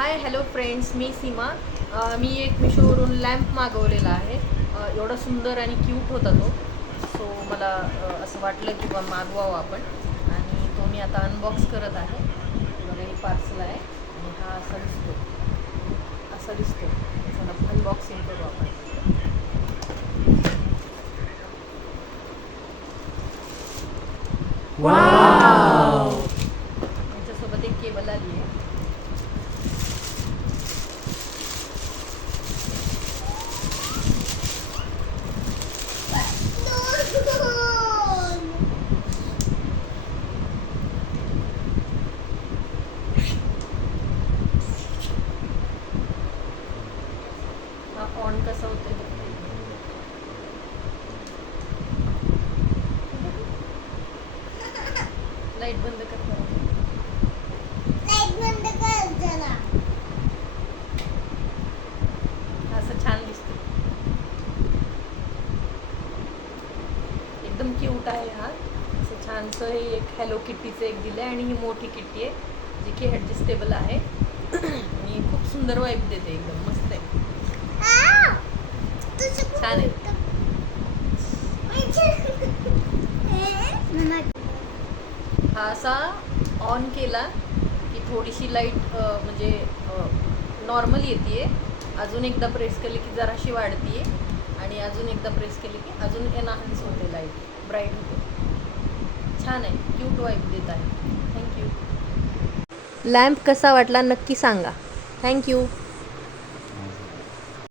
Hi hello friends, मी सीमा. मी एक मिशोवरून lamp मागवलेला आहे. एवढा सुंदर आणि क्यूट होता तो. सो मला असं वाटलं की बा मागवावं आपण, आणि तो मी आता अनबॉक्स करत आहे. बघा, हे पार्सल आहे आणि हा असा दिसतो. चला अनबॉक्सिंग करू आपण. वाव! याच्यासोबत एक केबल आली आहे. हा ऑन कसा होतोय बघते. लाईट बंद कर. लाईट बंद कर जरा. असं छान दिसतं, एकदम क्यूट आहे हा. असं छानसं हे एक हॅलो किट्टीचं एक दिलं आहे, आणि ही मोठी किट्टी आहे जी की ॲडजस्टेबल आहे आणि खूप सुंदर वाईब देते, एकदम मस्त आहे, छान आहे. हा असा ऑन केला की थोडीशी लाईट म्हणजे नॉर्मल येते. अजून एकदा प्रेस केली की जराशी वाढते, आणि अजून एकदा प्रेस केली की अजून एनहान्स होते, लाईट ब्राईट होते. छान आहे, क्यूट वाईब देत आहे. थँक्यू. लॅम्प कसा वाटला नक्की सांगा. थँक्यू.